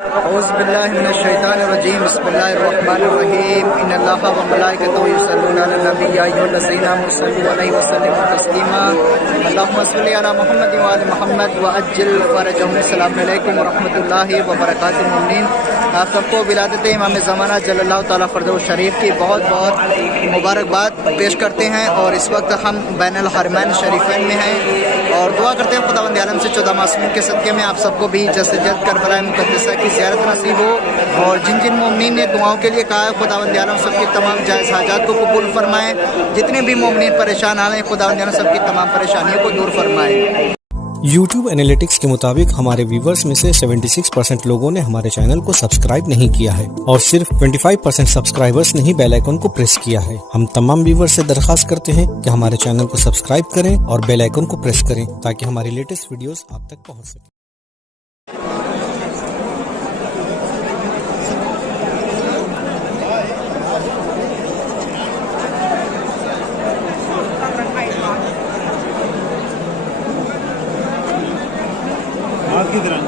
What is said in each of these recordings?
औज़ुबिल्लाहिमिनश्शैतानिर्रजीम बिस्मिल्लाहिर्रहमानिर्रहीम इन्नल्लाहा व मलाइकतहु युसल्लूना अलन नबी या अय्युहल्लज़ीना आमनु सल्लु अलैहि व सल्लिमू तस्लीमा अल्लाहुम्मा सल्लि अला मुहम्मद व आलि मुहम्मद व अज्जिल फरजहुम। अस्सलामु अलैकुम व रहमतुल्लाहि व बरकातुहू। मुमिनीन, आप सबको विलादत इमाम ज़माना जल्लल्लाहु तआला फ़रदहु शरीफ की बहुत बहुत मुबारकबाद पेश करते हैं। और इस वक्त हम बैनुल हरमैन शरीफैन में हैं और दुआ करते हैं खुदावंद आलम से 14 मासूमों के सदक़े में आप सबको भी जल्द से जल्द करबला मुक़द्दसा की ज़ियारत नसीब हो। और जिन जिन मोमिनीन ने दुआओं के लिए कहा है खुदावंद आलम सबकी तमाम जायज़ हाजात को कबूल फरमाएँ। जितने भी मोमिनीन परेशान आ रहे हैं खुदावंद आलम सबकी तमाम परेशानियों को दूर फरमाएँ। YouTube एनालिटिक्स के मुताबिक हमारे व्यूवर्स में से 76% लोगों ने हमारे चैनल को सब्सक्राइब नहीं किया है और सिर्फ 25% सब्सक्राइबर्स ने ही बेल आइकन को प्रेस किया है। हम तमाम व्यूवर्स से दरखास्त करते हैं कि हमारे चैनल को सब्सक्राइब करें और बेल आइकन को प्रेस करें ताकि हमारी लेटेस्ट वीडियोस आप तक पहुंच सके। की तरह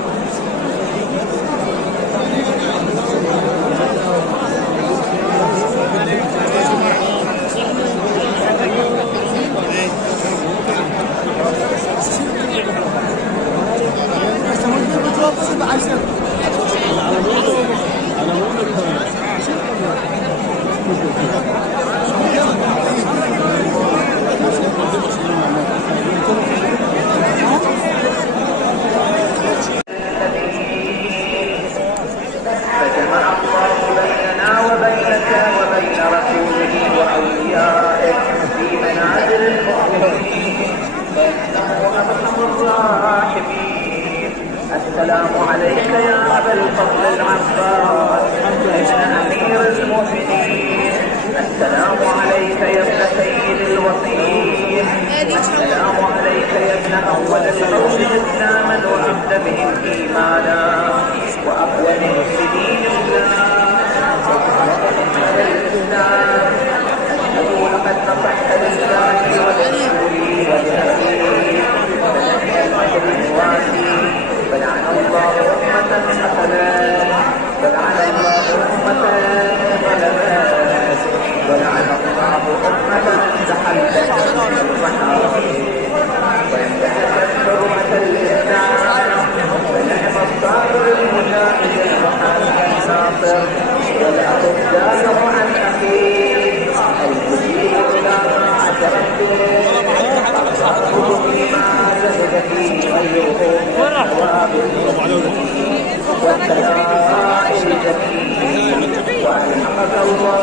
السلام عليك يا أبا الفضل العباس ابن أمير المؤمنين. السلام عليك يا ابن سيد الوصيين. السلام عليك يا ابن أول القوم إسلاما وأبدأ بهم إيمانا وأقوى المفسدين الإسلام. أقول قد نصحت لله ولرسوله ولأخيه فلعن الله أمة حسنات ولعن الله أمة ظلمات ولعن الله أمة تحلت عن الصحابة وانتهكت حرمة الإسلام. ونعم الصابر المجاهد المحارب الناصر والأخذ عن أخيه المجيب إلى طاعة ربه بما زهد فيه أيهم والسماء الجميل وألحقك الله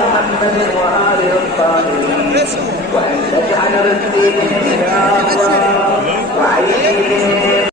محمد وآله الطاهرين وأن تجعل رزقي من خلافه وعينهم.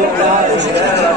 لا إله